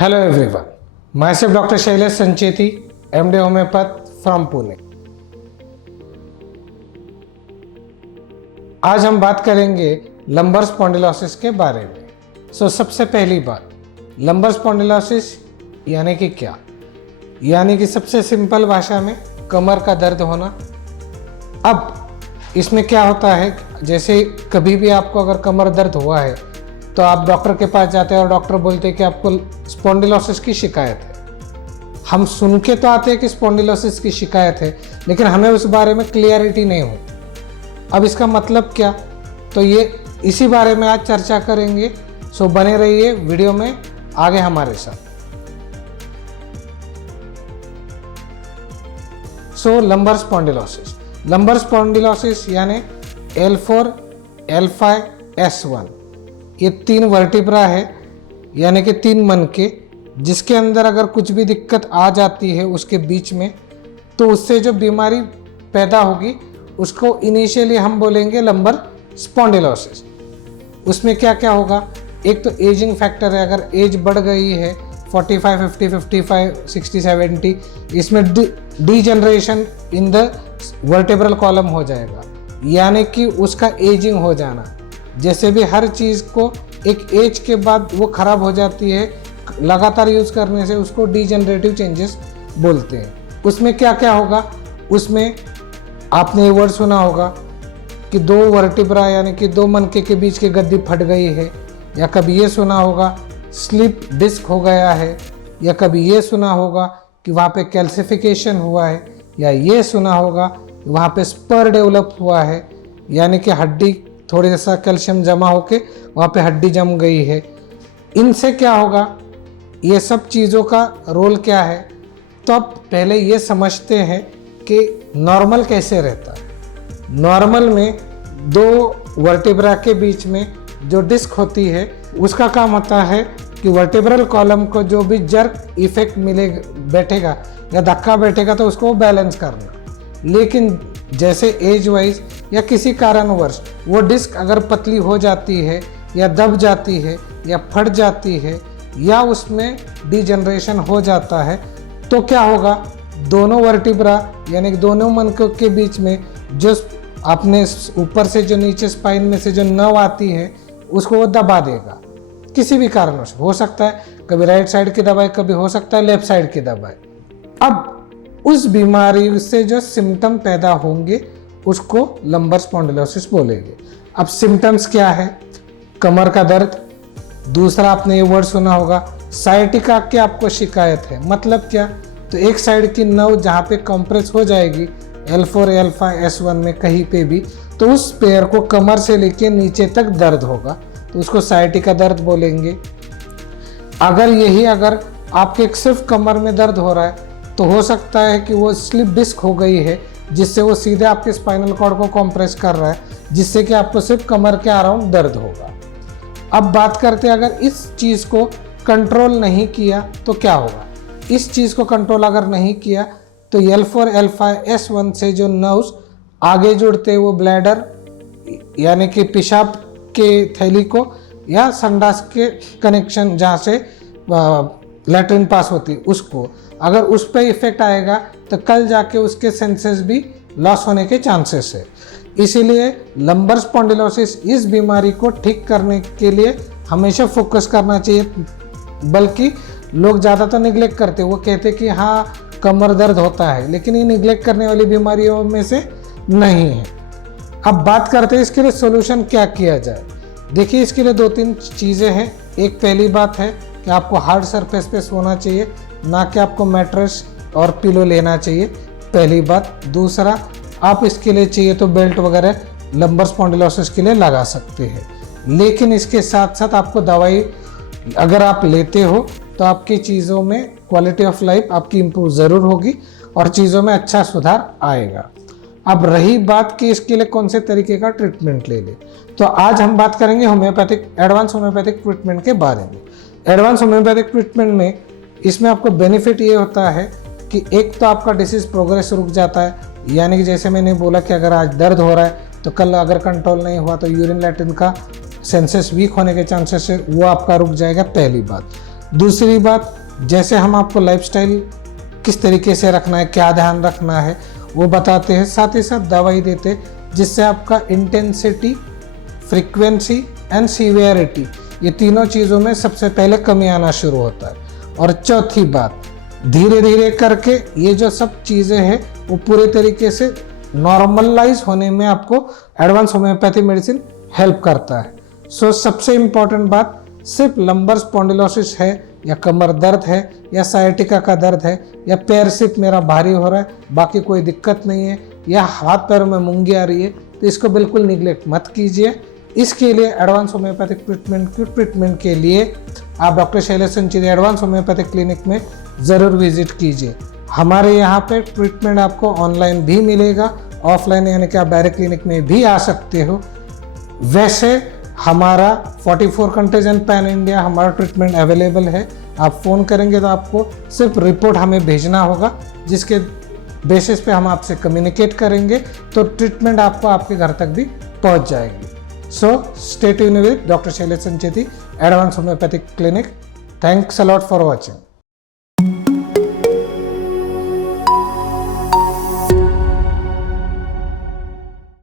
Hello everyone, myself Dr. Shailesh Sancheti, MD homeopath from Pune. आज हम बात करेंगे लंबर स्पॉन्डिलोसिस के बारे में। सबसे पहली बात, लंबर स्पॉन्डिलोसिस यानी कि क्या? यानी कि सबसे सिंपल भाषा में कमर का दर्द होना। अब इसमें क्या होता है, जैसे कभी भी आपको अगर कमर दर्द हुआ है तो आप डॉक्टर के पास जाते हैं और डॉक्टर बोलते हैं कि आपको स्पॉन्डिलोसिस की शिकायत है। हम सुन के तो आते हैं कि स्पॉन्डिलोसिस की शिकायत है, लेकिन हमें उस बारे में क्लियरिटी नहीं होती। अब इसका मतलब क्या, तो ये इसी बारे में आज चर्चा करेंगे। बने रहिए वीडियो में आगे हमारे साथ। लंबर स्पॉन्डिलोसिस यानी L4, L5, S1 ये 3 वर्टिब्रा है, यानी कि 3 मनके, जिसके अंदर अगर कुछ भी दिक्कत आ जाती है उसके बीच में, तो उससे जो बीमारी पैदा होगी उसको इनिशियली हम बोलेंगे लंबर स्पॉन्डिलोसिस। उसमें क्या क्या होगा, एक तो एजिंग फैक्टर है। अगर एज बढ़ गई है 45, 50, 55, 60, 70, इसमें degeneration in the vertebral column हो जाएगा, यानी कि उसका एजिंग हो जाना। जैसे भी हर चीज़ को एक एज के बाद वो ख़राब हो जाती है, लगातार यूज़ करने से उसको डीजनरेटिव चेंजेस बोलते हैं। उसमें क्या क्या होगा, उसमें आपने ये वर्ड सुना होगा कि 2 वर्टिब्रा यानी कि 2 मनके के बीच की गद्दी फट गई है, या कभी ये सुना होगा स्लिप डिस्क हो गया है, या कभी ये सुना होगा कि वहाँ पे कैल्सिफिकेशन हुआ है, या ये सुना होगा वहाँ पे स्पर डेवलप हुआ है, यानी कि हड्डी थोड़ा सा कैल्शियम जमा होके वहाँ पे हड्डी जम गई है। इनसे क्या होगा, ये सब चीज़ों का रोल क्या है, तो अब पहले ये समझते हैं कि नॉर्मल कैसे रहता है। नॉर्मल में 2 वर्टिब्रा के बीच में जो डिस्क होती है उसका काम होता है कि वर्टिब्रल कॉलम को जो भी जर्क इफेक्ट बैठेगा या धक्का बैठेगा तो उसको बैलेंस करना। लेकिन जैसे एज वाइज या किसी कारणवश वो डिस्क अगर पतली हो जाती है या दब जाती है या फट जाती है या उसमें डीजनरेशन हो जाता है, तो क्या होगा, दोनों वर्टिब्रा यानी दोनों मनकों के बीच में जो अपने ऊपर से जो नीचे स्पाइन में से जो नर्व आती है उसको वो दबा देगा। किसी भी कारणवश हो सकता है, कभी राइट साइड की दबाए, कभी हो सकता है लेफ्ट साइड की दबाए। अब उस बीमारी से जो सिम्टम पैदा होंगे उसको लंबर स्पॉन्डिलोसिस बोलेंगे। अब सिम्टम्स क्या है, कमर का दर्द। दूसरा आपने ये वर्ड सुना होगा साइटिका की आपको शिकायत है। मतलब क्या, तो एक साइड की नर्व जहाँ पे कंप्रेस हो जाएगी L4, L5, S1 में कहीं पे भी, तो उस पैर को कमर से लेके नीचे तक दर्द होगा, तो उसको साइटिका दर्द बोलेंगे। अगर आपके सिर्फ कमर में दर्द हो रहा है तो हो सकता है कि वो स्लिप डिस्क हो गई है, जिससे वो सीधे आपके स्पाइनल कॉर्ड को कंप्रेस कर रहा है, जिससे कि आपको सिर्फ कमर के अराउंड दर्द होगा। अब बात करते हैं, अगर इस चीज़ को कंट्रोल नहीं किया तो क्या होगा। इस चीज़ को कंट्रोल अगर नहीं किया तो L4, L5, S1 से जो नर्व्स आगे जुड़ते हैं वो ब्लैडर यानी कि पेशाब के थैली को या संडास के कनेक्शन जहाँ से लैट्रिन पास होती है उसको, अगर उस पर इफेक्ट आएगा तो कल जाके उसके सेंसेस भी लॉस होने के चांसेस है। इसीलिए लंबर स्पॉन्डिलोसिस इस बीमारी को ठीक करने के लिए हमेशा फोकस करना चाहिए, बल्कि लोग ज़्यादा तो निगलेक्ट करते, वो कहते कि हाँ कमर दर्द होता है, लेकिन ये निगलेक्ट करने वाली बीमारियों में से नहीं है। अब बात करते हैं इसके लिए सोल्यूशन क्या किया जाए। देखिए, इसके लिए 2-3 चीज़ें हैं। एक पहली बात है कि आपको हार्ड सरफेस पे सोना चाहिए, ना कि आपको मैट्रेस और पिलो लेना चाहिए, पहली बात। दूसरा, आप इसके लिए चाहिए तो बेल्ट वगैरह लंबर स्पॉन्डिलोसिस के लिए लगा सकते हैं, लेकिन इसके साथ साथ आपको दवाई अगर आप लेते हो तो आपकी चीज़ों में क्वालिटी ऑफ लाइफ आपकी इम्प्रूव ज़रूर होगी और चीज़ों में अच्छा सुधार आएगा। अब रही बात कि इसके लिए कौन से तरीके का ट्रीटमेंट ले ले, तो आज हम बात करेंगे एडवांस होम्योपैथिक ट्रीटमेंट के बारे में। एडवांस होम्योपैथिक ट्रीटमेंट में इसमें आपको बेनिफिट ये होता है कि एक तो आपका डिसीज़ प्रोग्रेस रुक जाता है, यानी कि जैसे मैंने बोला कि अगर आज दर्द हो रहा है तो कल अगर कंट्रोल नहीं हुआ तो यूरिन लैट्रिन का सेंसेस वीक होने के चांसेस है वो आपका रुक जाएगा, पहली बात। दूसरी बात, जैसे हम आपको लाइफस्टाइल किस तरीके से रखना है, क्या ध्यान रखना है वो बताते हैं, साथ ही साथ दवाई देते हैं जिससे आपका इंटेंसिटी, फ्रीक्वेंसी एंड सीवियरिटी, ये तीनों चीज़ों में सबसे पहले कमी आना शुरू होता है। और चौथी बात, धीरे धीरे करके ये जो सब चीज़ें हैं वो पूरे तरीके से नॉर्मलाइज होने में आपको एडवांस होम्योपैथी मेडिसिन हेल्प करता है। सो सबसे इम्पॉर्टेंट बात, सिर्फ लंबर स्पॉन्डिलोसिस है या कमर दर्द है या साइटिका का दर्द है या पैर सिर्फ मेरा भारी हो रहा है, बाकी कोई दिक्कत नहीं है, या हाथ पैरों में मूंगी आ रही है, तो इसको बिल्कुल निगलेक्ट मत कीजिए। इसके लिए एडवांस होम्योपैथिक ट्रीटमेंट के लिए आप doctor Shailesh Sancheti advance homeopathic clinic में ज़रूर विजिट कीजिए। हमारे यहाँ पे ट्रीटमेंट आपको ऑनलाइन भी मिलेगा, ऑफलाइन यानी कि आप डायरेक्ट क्लिनिक में भी आ सकते हो। वैसे हमारा 44 कंट्रीज एंड पैन इंडिया हमारा ट्रीटमेंट अवेलेबल है। आप फ़ोन करेंगे तो आपको सिर्फ रिपोर्ट हमें भेजना होगा, जिसके बेसिस पे हम आपसे कम्युनिकेट करेंगे, तो ट्रीटमेंट आपको आपके घर तक भी पहुंच जाएगी। So stay tuned with doctor Shailesh Sancheti advance homeopathic clinic. Thanks a lot for watching.